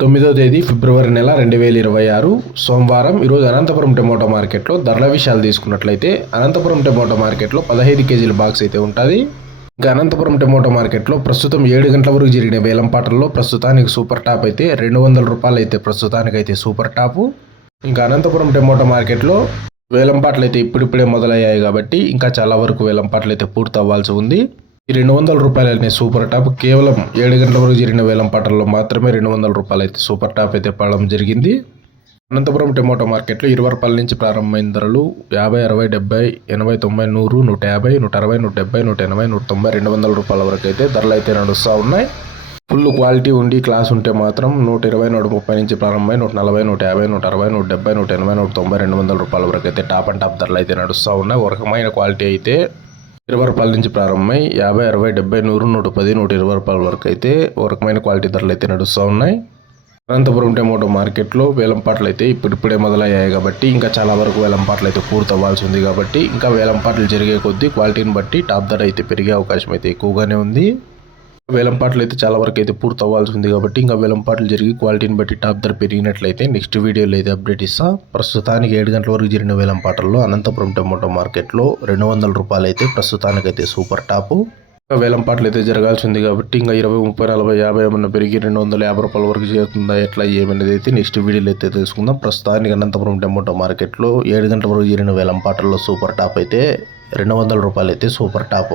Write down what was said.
తొమ్మిదో తేదీ ఫిబ్రవరి నెల రెండు వేల ఇరవై ఆరు సోమవారం ఈరోజు అనంతపురం టమోటా మార్కెట్లో ధరల విషయాలు తీసుకున్నట్లయితే అనంతపురం టమోటా మార్కెట్లో పదహైదు కేజీల బాక్స్ అయితే ఉంటుంది. ఇంకా అనంతపురం టమోటా మార్కెట్లో ప్రస్తుతం ఏడు గంటల వరకు జరిగిన వేలంపాటల్లో ప్రస్తుతానికి సూపర్ టాప్ అయితే రెండు వందల రూపాయలు అయితే ప్రస్తుతానికైతే సూపర్ టాపు. ఇంకా అనంతపురం టమోటా మార్కెట్లో వేలంపాట్లు అయితే ఇప్పుడిప్పుడే మొదలయ్యాయి కాబట్టి ఇంకా చాలా వరకు వేలంపాట్లు అయితే పూర్తి అవ్వాల్సి ఉంది. ఈ రెండు వందల రూపాయలు అనే సూపర్ టాప్ కేవలం ఏడు గంటల వరకు జరిగిన వేలం పాటల్లో మాత్రమే రెండు వందల రూపాయలు అయితే సూపర్ టాప్ అయితే పడడం జరిగింది. అనంతపురం టమోటో మార్కెట్లో ఇరవై రూపాయల నుంచి ప్రారంభమైన ధరలు యాభై అరవై డెబ్బై ఎనభై తొంభై నూరు నూట యాభై నూట అరవై నూట డెబ్బై నూట ఎనభై నూట తొంభై రెండు వందల రూపాయల వరకు అయితే ధరలు అయితే నడుస్తూ ఉన్నాయి. ఫుల్ క్వాలిటీ ఉండి క్లాస్ ఉంటే మాత్రం నూట ఇరవై నూట ముప్పై నుంచి ప్రారంభమై నూట నలభై నూట యాభై నూట అరవై నూట డెబ్బై నూట ఎనభై నూట తొంభై రెండు వందల రూపాయల వరకు అయితే టాప్ అండ్ టాప్ ధరలు అయితే నడుస్తూ ఉన్నాయి. ఒక రకమైన క్వాలిటీ అయితే ఇరవై రూపాయల నుంచి ప్రారంభమై యాభై అరవై డెబ్బై నూరు నూట పది నూట ఇరవై రూపాయల వరకు అయితే ఒక రకమైన క్వాలిటీ ధరలు అయితే నడుస్తూ ఉన్నాయి. అనంతపురం టమోటో మార్కెట్లో వేలంపాట్లు అయితే ఇప్పుడిప్పుడే మొదలయ్యాయి కాబట్టి ఇంకా చాలా వరకు వేలంపాట్లు అయితే పూర్తవ్వాల్సి ఉంది కాబట్టి ఇంకా వేలంపాట్లు జరిగే కొద్దీ క్వాలిటీని బట్టి టాప్ ధర అయితే పెరిగే అవకాశం అయితే ఎక్కువగానే ఉంది. వేలంపాట్లు అయితే చాలా వరకు అయితే పూర్తి అవ్వాల్సి ఉంది కాబట్టి ఇంకా వేలంపాట్లు జరిగి క్వాలిటీని బట్టి టాప్ ధర పెరిగినట్లయితే నెక్స్ట్ వీడియోలో అయితే అప్డేట్ ఇస్తా. ప్రస్తుతానికి ఏడు గంటల వరకు జరిగిన వేలంపాటల్లో అనంతపురం టమోటో మార్కెట్లో రెండు వందల రూపాయలు అయితే ప్రస్తుతానికైతే సూపర్ టాపు. ఇంకా వేలంపాట్లు అయితే జరగాల్సి ఉంది కాబట్టి ఇంకా ఇరవై ముప్పై నలభై యాభై ఏమన్నా పెరిగి రెండు వందల యాభై రూపాయల వరకు చేరుతుందా ఎట్లా ఏమనేది అయితే నెక్స్ట్ వీడియోలో అయితే తెలుసుకుందాం. ప్రస్తుతానికి అనంతపురం టమోటో మార్కెట్లో ఏడు గంటల వరకు జరిగిన వేలంపాటల్లో సూపర్ టాప్ అయితే రెండు వందల రూపాయలు అయితే సూపర్ టాప్.